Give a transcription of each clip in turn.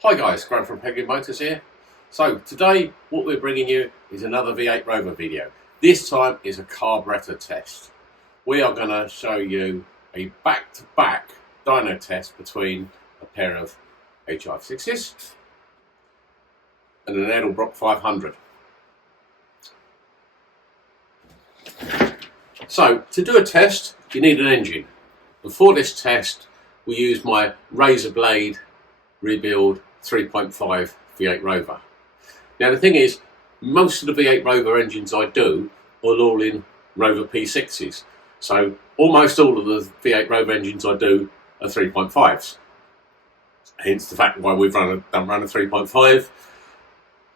Hi guys, Graham from Penguin Motors here. So today what we're bringing you is another V8 Rover video. This time is a carburetor test. We are going to show you a back-to-back dyno test between a pair of HIF6s and an Edelbrock 500. So to do a test you need an engine. Before this test we used my razor blade rebuild 3.5 V8 Rover. Now the thing is, most of the V8 Rover engines I do are all in Rover P6s. So almost all of the V8 Rover engines I do are 3.5s. Hence the fact why we've done a 3.5.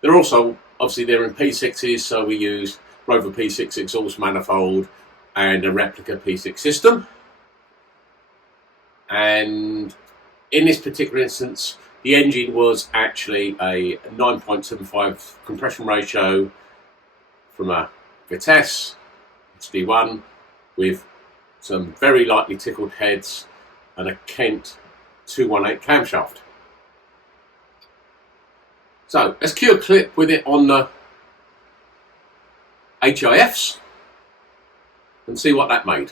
They're also, obviously they're in P6s, so we use Rover P6 exhaust manifold and a replica P6 system. And in this particular instance, the engine was actually a 9.75 compression ratio from a Vitesse HD1 with some very lightly tickled heads and a Kent 218 camshaft. So let's cue a clip with it on the HIFs and see what that made.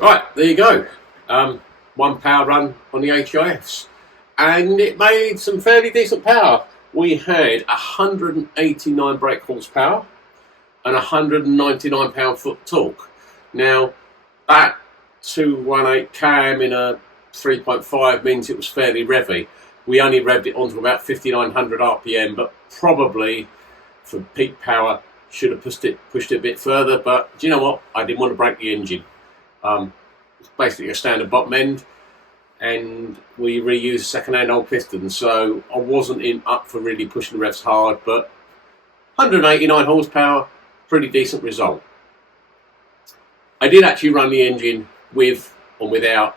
Right, there you go. One power run on the HIFs, and it made some fairly decent power. We had 189 brake horsepower and 199 pound-foot torque. Now that 218 cam in a 3.5 means it was fairly revvy. We only revved it onto about 5900 RPM, but probably for peak power should have pushed it a bit further. But do you know what? I didn't want to break the engine. It's basically a standard bottom end, and we reused second-hand old pistons, so I wasn't up for really pushing the revs hard, but 189 horsepower, pretty decent result. I did actually run the engine with or without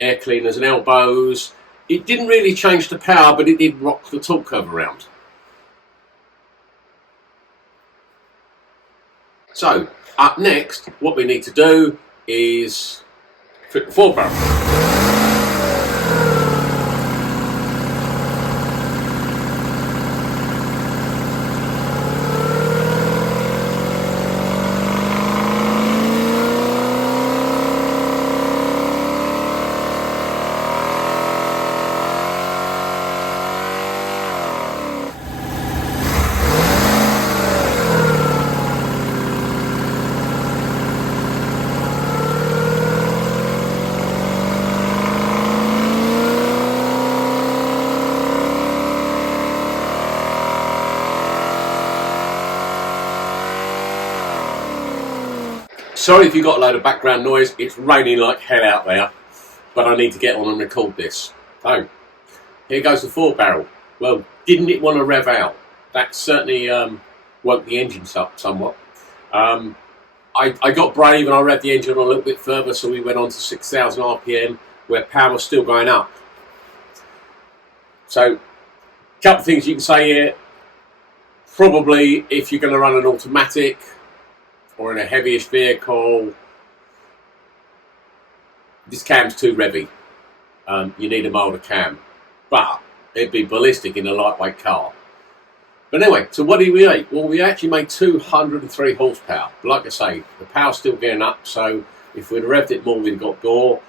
air cleaners and elbows. It didn't really change the power, but it did rock the torque curve around. So up next, what we need to do is fit the 4-barrel. Sorry if you got a load of background noise, it's raining like hell out there, but I need to get on and record this. So, here goes the 4-barrel. Well, didn't it want to rev out? That certainly woke the engine up somewhat. I got brave and I revved the engine on a little bit further, so we went on to 6,000 RPM, where power was still going up. So, a couple of things you can say here. Probably, if you're going to run an automatic, or in a heavyish vehicle, this cam's too revvy. You need a milder cam, but it'd be ballistic in a lightweight car. But anyway, so what did we make? Well, we actually made 203 horsepower. But like I say, the power's still getting up, so if we'd have revved it more, we'd have got gore.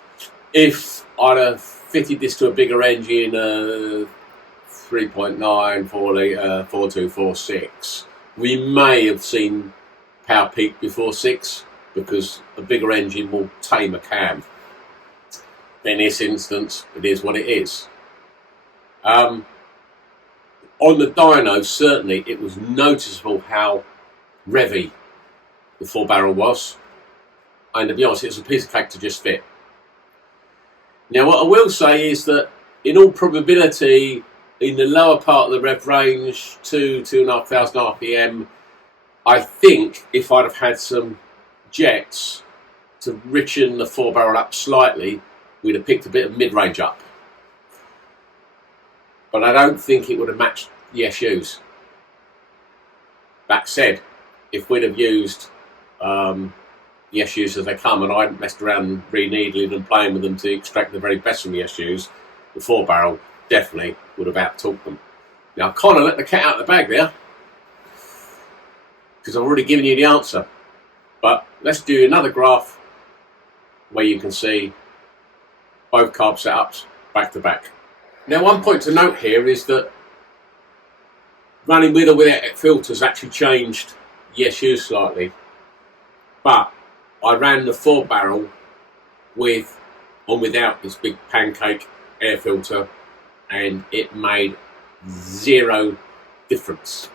If I'd have fitted this to a bigger engine, 3.9, 4 litre, 4246, we may have seen power peak before 6, because a bigger engine will tame a cam. In this instance, it is what it is. On the dyno, certainly it was noticeable how revvy the 4-barrel was, and to be honest, it was a piece of cake to just fit. Now what I will say is that in all probability in the lower part of the rev range, 2,500 RPM. I think if I'd have had some jets to richen the 4-barrel up slightly, we'd have picked a bit of mid-range up. But I don't think it would have matched the SUs. That said, if we'd have used the SUs as they come, and I hadn't messed around re-needling and playing with them to extract the very best from the SUs, the 4-barrel definitely would have out-talked them. Now, I kind of let the cat out of the bag there, because I've already given you the answer. But let's do another graph where you can see both carb setups back to back. Now, one point to note here is that running with or without filters actually changed the SU slightly. But I ran the 4-barrel with or without this big pancake air filter, and it made zero difference.